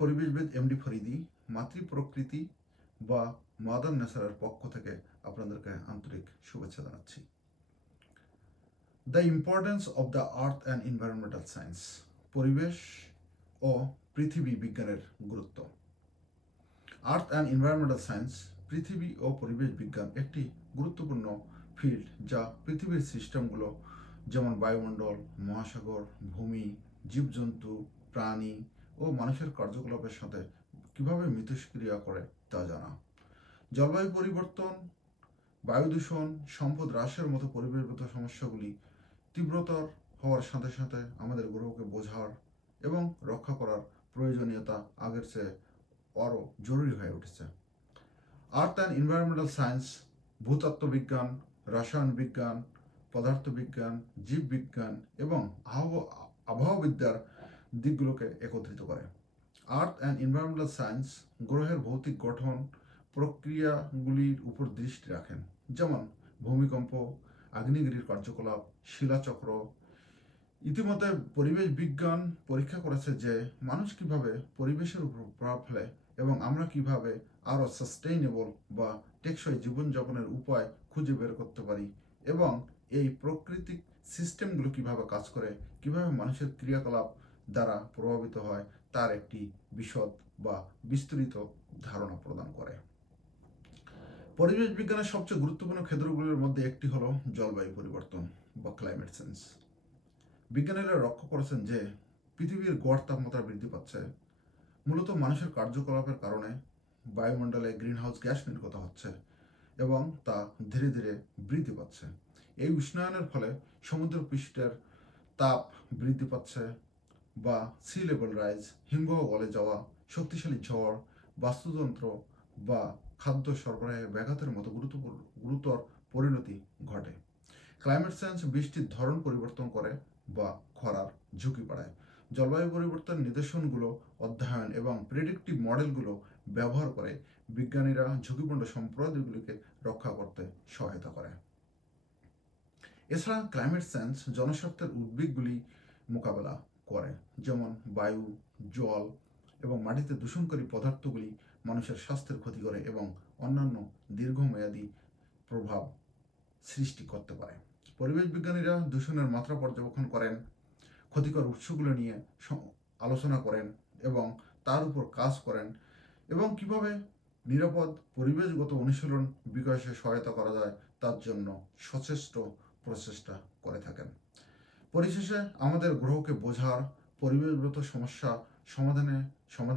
পরিবেশবিদ MD Faridi মাতৃ প্রকৃতি বা মাদার নেচারের পক্ষ থেকে আপনাদেরকে আন্তরিক শুভেচ্ছা জানাচ্ছি। The importance of the earth and environmental science, পরিবেশ ও পৃথিবী বিজ্ঞানের গুরুত্ব। আর্থ অ্যান্ড এনভায়রনমেন্টাল সায়েন্স, পৃথিবী ও পরিবেশ বিজ্ঞান একটি গুরুত্বপূর্ণ ফিল্ড যা পৃথিবীর সিস্টেমগুলো যেমন বায়ুমণ্ডল, মহাসাগর, ভূমি, জীবজন্তু, প্রাণী ও মানুষের কার্যকলাপের সাথে কীভাবে মিথস্ক্রিয়া করে তা জানা। জলবায়ু পরিবর্তন, বায়ু দূষণ, সম্পদ হ্রাসের মতো পরিবেশগত সমস্যাগুলি তীব্রতর হওয়ার সাথে সাথে আমাদের গ্রহকে বোঝার এবং রক্ষা করার প্রয়োজনীয়তা আগের চেয়ে আরও জরুরি হয়ে উঠেছে। আর্থ অ্যান্ড এনভায়রনমেন্টাল সায়েন্স ভূতত্ত্ববিজ্ঞান, রসায়ন বিজ্ঞান, পদার্থবিজ্ঞান, জীববিজ্ঞান এবং আবহাওয়াবিদ্যার দিকগুলোকে একত্রিত করে। আর্থ অ্যান্ড এনভায়রনমেন্টাল সায়েন্স গ্রহের ভৌতিক গঠন প্রক্রিয়াগুলির উপর দৃষ্টি রাখেন, যেমন ভূমিকম্প, আগ্নেয়গিরির কার্যকলাপ, শিলাচক্র। ইতিমধ্যে পরিবেশ বিজ্ঞান পরীক্ষা করেছে যে মানুষ কিভাবে পরিবেশের উপর প্রভাব ফেলে এবং আমরা কিভাবে আরও সাস্টেইনেবল বা টেকসই জীবনযাপনের উপায় খুঁজে বের করতে পারি এবং এই প্রাকৃতিক সিস্টেমগুলো কিভাবে কাজ করে, কিভাবে মানুষের ক্রিয়াকলাপ দ্বারা প্রভাবিত হয় তার একটি বিশদ বা বিস্তৃত ধারণা প্রদান করে। পরিবেশ বিজ্ঞানের সবচেয়ে গুরুত্বপূর্ণ ক্ষেত্রগুলির মধ্যে একটি হল জলবায়ু পরিবর্তন বা ক্লাইমেট চেঞ্জ। বিজ্ঞানীরা লক্ষ্য করেছেন যে পৃথিবীর গড় তাপমাত্রা বৃদ্ধি পাচ্ছে মূলত মানুষের কার্যকলাপের কারণে। বায়ুমণ্ডলে গ্রিনহাউস গ্যাস নির্গত হচ্ছে এবং তা ধীরে ধীরে বৃদ্ধি পাচ্ছে। এই উষ্ণায়নের ফলে সমুদ্র পৃষ্ঠের তাপ বৃদ্ধি পাচ্ছে বা সি লেভেল রাইজ, হিমবাহ গলে যাওয়া, শক্তিশালী ঝড়, বাস্তুতন্ত্র বা খাদ্য সরবরাহে ব্যাঘাতের মতো গুরুতর পরিণতি ঘটে। ক্লাইমেট চেঞ্জ বৃষ্টির ধরন পরিবর্তন করে বা খরার ঝুঁকি বাড়ায়। জলবায়ু পরিবর্তনের নিদর্শনগুলো অধ্যয়ন এবং প্রেডিক্টিভ মডেলগুলো ব্যবহার করে বিজ্ঞানীরা ঝুঁকিপূর্ণ সম্প্রদায়গুলিকে রক্ষা করতে সহায়তা করে। এছাড়া ক্লাইমেট চেঞ্জ জনস্বার্থের উদ্বেগগুলি মোকাবেলা করে, যেমন বায়ু, জল এবং মাটিতে দূষণকারী পদার্থগুলি মানুষের স্বাস্থ্যের ক্ষতি করে এবং অন্যান্য দীর্ঘমেয়াদী প্রভাব সৃষ্টি করতে পারে। পরিবেশ বিজ্ঞানীরা দূষণের মাত্রা পর্যবেক্ষণ করেন, ক্ষতিকর উৎসগুলো নিয়ে আলোচনা করেন এবং তার উপর কাজ করেন এবং কিভাবে নিরাপদ পরিবেশগত অনুশীলন বিকাশে সহায়তা করা যায় তার জন্য সচেষ্ট প্রচেষ্টা করে থাকেন। পরিশেষে আমাদের গ্রহকে বোঝার, পরিবেশগত সমস্যা সমাধান